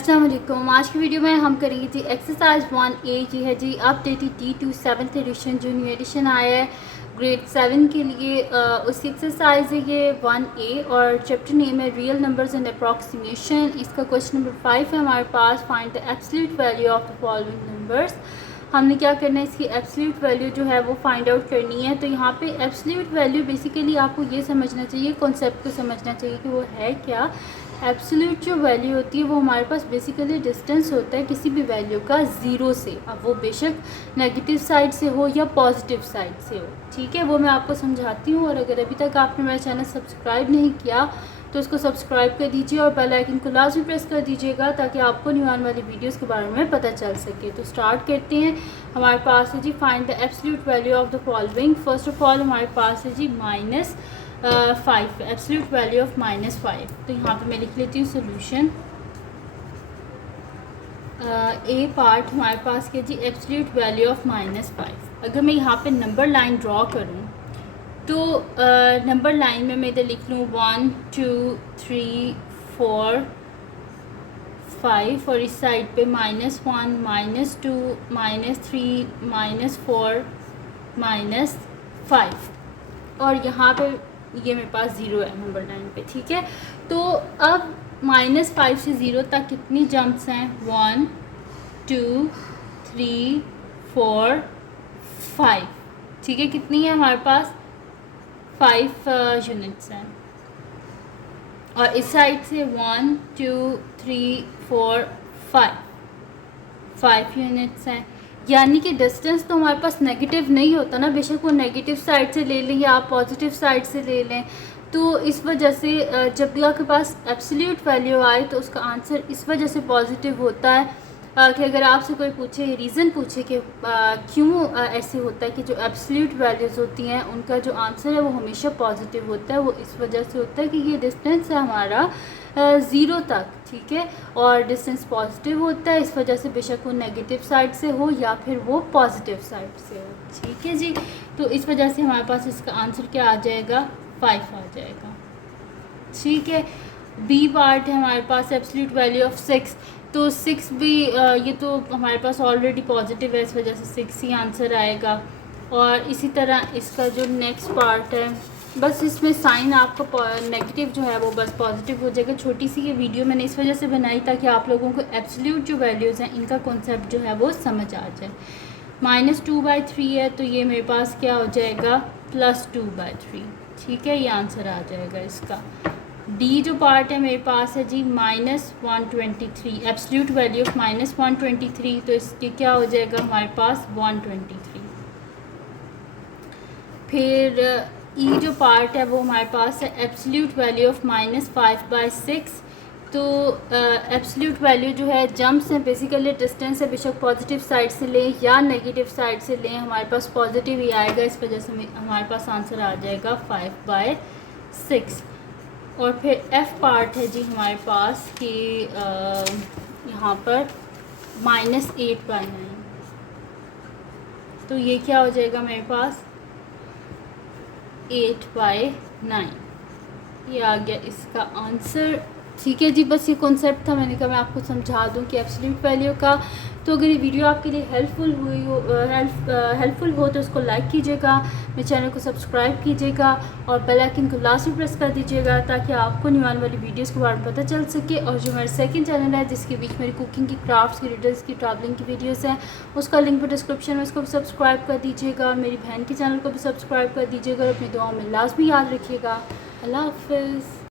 अस्सलाम वालेकुम। आज की वीडियो में हम करेंगे जी एक्सरसाइज 1A जी है जी अपडेटेड D2 7th एडिशन जो न्यू एडिशन आया है ग्रेड 7 के लिए। उसकी एक्सरसाइज है ये 1A और चैप्टर नेम है रियल नंबर्स एंड अप्रॉक्सीमेशन। इसका क्वेश्चन नंबर 5 है हमारे पास, find the absolute value of the following numbers. हमने क्या करना है, इसकी एब्सोल्यूट वैल्यू जो है वो फाइंड आउट करनी है। तो यहाँ पे एब्सोल्यूट वैल्यू बेसिकली आपको ये समझना चाहिए, कॉन्सेप्ट को समझना चाहिए कि वो है क्या। एब्सोल्यूट जो वैल्यू होती है वो हमारे पास बेसिकली डिस्टेंस होता है किसी भी वैल्यू का ज़ीरो से, अब वो बेशक नेगेटिव साइड से हो या पॉजिटिव साइड से हो। ठीक है, वो मैं आपको समझाती हूँ। और अगर अभी तक आपने मेरा चैनल सब्सक्राइब नहीं किया तो उसको सब्सक्राइब कर दीजिए और बेल आइकन को लाजमी प्रेस कर दीजिएगा ताकि आपको न्यू आने वाली वीडियोस के बारे में पता चल सके। तो स्टार्ट करते हैं। हमारे पास है जी find the absolute value of the following. First of all हमारे पास है जी -5, एब्सोल्यूट वैल्यू ऑफ -5। तो यहाँ पे मैं लिख लेती हूँ सोल्यूशन। ए पार्ट हमारे पास क्या जी एब्सोल्यूट वैल्यू ऑफ -5। अगर मैं यहाँ पे नंबर लाइन ड्रॉ करूँ तो नंबर लाइन में मैं इधर लिख लूँ 1 2 3 4 5 और इस साइड पे -1 -2 -3 -4 -5 और यहाँ पे ये मेरे पास 0 है नंबर लाइन पे। ठीक है, तो अब -5 से 0 तक कितनी जंप्स हैं, 1 2 3 4 5। ठीक है, कितनी है हमारे पास 5 यूनिट्स हैं। और इस साइड से 1 2 3 4 5 यूनिट्स हैं। यानी कि डिस्टेंस तो हमारे पास नेगेटिव नहीं होता ना, बेशक वो नेगेटिव साइड से ले लें या आप पॉजिटिव साइड से ले लें। तो इस वजह से जब भी आपके पास एब्सोल्यूट वैल्यू आए तो उसका आंसर इस वजह से पॉजिटिव होता है कि अगर आपसे कोई पूछे, रीज़न पूछे कि क्यों ऐसे होता है कि जो एब्सोल्यूट वैल्यूज़ होती हैं उनका जो आंसर है वो हमेशा पॉजिटिव होता है, वो इस वजह से होता है कि ये डिस्टेंस है हमारा 0 तक। ठीक है, और डिस्टेंस पॉजिटिव होता है इस वजह से, बेशक वो नेगेटिव साइड से हो या फिर वो पॉजिटिव साइड से हो। ठीक है जी, तो इस वजह से हमारे पास इसका आंसर क्या आ जाएगा, 5 आ जाएगा। ठीक है, बी पार्ट है हमारे पास एब्सोल्यूट वैल्यू ऑफ 6। तो 6 भी ये तो हमारे पास ऑलरेडी पॉजिटिव है, इस वजह से 6 ही आंसर आएगा। और इसी तरह इसका जो नेक्स्ट पार्ट है, बस इसमें साइन आपका नेगेटिव जो है वो बस पॉजिटिव हो जाएगा। छोटी सी ये वीडियो मैंने इस वजह से बनाई ताकि आप लोगों को एब्सोल्यूट जो वैल्यूज़ हैं इनका कॉन्सेप्ट जो है वो समझ आ जाए। -2/3 है तो ये मेरे पास क्या हो जाएगा, +2/3। ठीक है, ये आंसर आ जाएगा इसका। डी जो पार्ट है मेरे पास है जी -123, एब्सोल्यूट वैल्यू ऑफ -123। तो इसके क्या हो जाएगा हमारे पास 123। फिर ई जो पार्ट है वो हमारे पास है एब्सोल्यूट वैल्यू ऑफ -5/6। तो एब्सोल्यूट वैल्यू जो है जंप्स हैं, बेसिकली डिस्टेंस है, बेशक पॉजिटिव साइड से लें या नेगेटिव साइड से लें हमारे पास पॉजिटिव ही आएगा, इस वजह से हमारे पास आंसर आ जाएगा 5/6। और फिर एफ़ पार्ट है जी हमारे पास कि यहाँ पर -8/9। तो ये क्या हो जाएगा मेरे पास 8/9, ये आ गया इसका आंसर। ठीक है जी, बस ये कॉन्सेप्ट था, मैंने कहा मैं आपको समझा दूं कि एब्सोल्यूट वैल्यू का। तो अगर ये वीडियो आपके लिए हेल्पफुल हो तो उसको लाइक कीजिएगा, मेरे चैनल को सब्सक्राइब कीजिएगा और बेल आइकन को लास्ट में प्रेस कर दीजिएगा ताकि आपको न्यू आने वाली वीडियोस के बारे में पता चल सके। और जो मेरा सेकंड चैनल है जिसके बीच मेरी कुकिंग की, क्राफ्ट्स की, रिडल्स की, ट्रैवलिंग की वीडियोस हैं, उसका लिंक डिस्क्रिप्शन में, उसको भी सब्सक्राइब कर दीजिएगा। और मेरी बहन के चैनल को भी सब्सक्राइब कर दीजिएगा और अपनी दुआओं में लाजमी याद रखिएगा। अल्लाह हाफ़िज़।